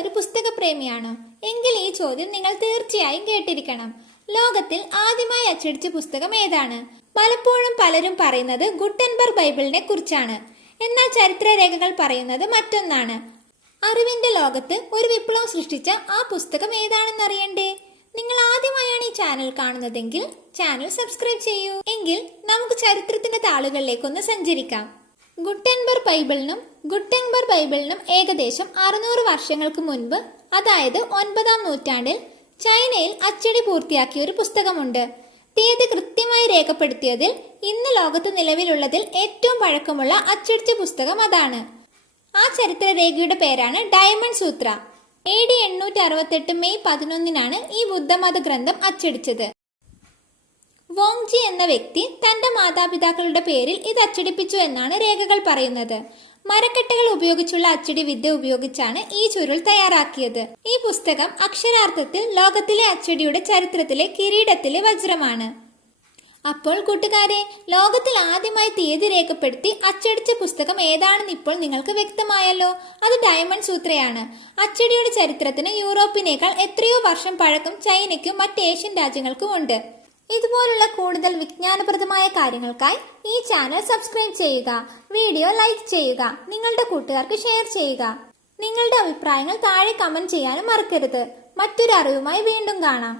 ഒരു പുസ്തക പ്രേമിയാണോ? എങ്കിൽ ഈ ചോദ്യം നിങ്ങൾ തീർച്ചയായും കേട്ടിരിക്കണം. ലോകത്തിൽ ആദ്യമായി അച്ചടിച്ച പുസ്തകം ഏതാണ്? പലപ്പോഴും പലരും പറയുന്നത് ഗുട്ടൻബർഗ് ബൈബിളിനെ കുറിച്ചാണ്. എന്നാൽ ചരിത്രരേഖകൾ പറയുന്നത് മറ്റൊന്നാണ്. അറിവിന്റെ ലോകത്ത് ഒരു വിപ്ലവം സൃഷ്ടിച്ച ആ പുസ്തകം ഏതാണെന്ന് അറിയണ്ടേ? നിങ്ങൾ ആദ്യമായാണ് ഈ ചാനൽ കാണുന്നതെങ്കിൽ ചാനൽ സബ്സ്ക്രൈബ് ചെയ്യൂ. എങ്കിൽ നമുക്ക് ചരിത്രത്തിന്റെ താളുകളിലേക്കൊന്ന് സഞ്ചരിക്കാം. ഗുട്ടൻബർഗ് ബൈബിളിനും ഏകദേശം 600 വർഷങ്ങൾക്ക് മുൻപ്, അതായത് 9-ാം നൂറ്റാണ്ടിൽ ചൈനയിൽ അച്ചടി പൂർത്തിയാക്കിയ ഒരു പുസ്തകമുണ്ട്. തീയതി കൃത്യമായി രേഖപ്പെടുത്തിയതിൽ ഇന്ന് ലോകത്ത് നിലവിലുള്ളതിൽ ഏറ്റവും പഴക്കമുള്ള അച്ചടിച്ച പുസ്തകം അതാണ്. ആ ചരിത്രരേഖയുടെ പേരാണ് ഡയമണ്ട് സൂത്ര. AD 868 മെയ് 11-നാണ് ഈ ബുദ്ധമത ഗ്രന്ഥം അച്ചടിച്ചത്. വോങ്ജി എന്ന വ്യക്തി തന്റെ മാതാപിതാക്കളുടെ പേരിൽ ഇത് അച്ചടിപ്പിച്ചു എന്നാണ് രേഖകൾ പറയുന്നത്. മരക്കട്ടകൾ ഉപയോഗിച്ചുള്ള അച്ചടി വിദ്യ ഉപയോഗിച്ചാണ് ഈ ചുരുൾ തയ്യാറാക്കിയത്. ഈ പുസ്തകം അക്ഷരാർത്ഥത്തിൽ ലോകത്തിലെ അച്ചടിയുടെ ചരിത്രത്തിലെ കിരീടത്തിലെ വജ്രമാണ്. അപ്പോൾ കൂട്ടുകാരെ, ലോകത്തിൽ ആദ്യമായി തീയതി രേഖപ്പെടുത്തി അച്ചടിച്ച പുസ്തകം ഏതാണെന്ന് ഇപ്പോൾ നിങ്ങൾക്ക് വ്യക്തമായല്ലോ. അത് ഡയമണ്ട് സൂത്രയാണ്. അച്ചടിയുടെ ചരിത്രത്തിന് യൂറോപ്പിനേക്കാൾ എത്രയോ വർഷം പഴക്കം ചൈനയ്ക്കും മറ്റ് ഏഷ്യൻ രാജ്യങ്ങൾക്കും ഉണ്ട്. ഇതുപോലുള്ള കൂടുതൽ വിജ്ഞാനപ്രദമായ കാര്യങ്ങൾക്കായി ഈ ചാനൽ സബ്സ്ക്രൈബ് ചെയ്യുക, വീഡിയോ ലൈക്ക് ചെയ്യുക, നിങ്ങളുടെ കൂട്ടുകാർക്ക് ഷെയർ ചെയ്യുക. നിങ്ങളുടെ അഭിപ്രായങ്ങൾ താഴെ കമന്റ് ചെയ്യാനും മറക്കരുത്. മറ്റൊരു അറിവുമായി വീണ്ടും കാണാം.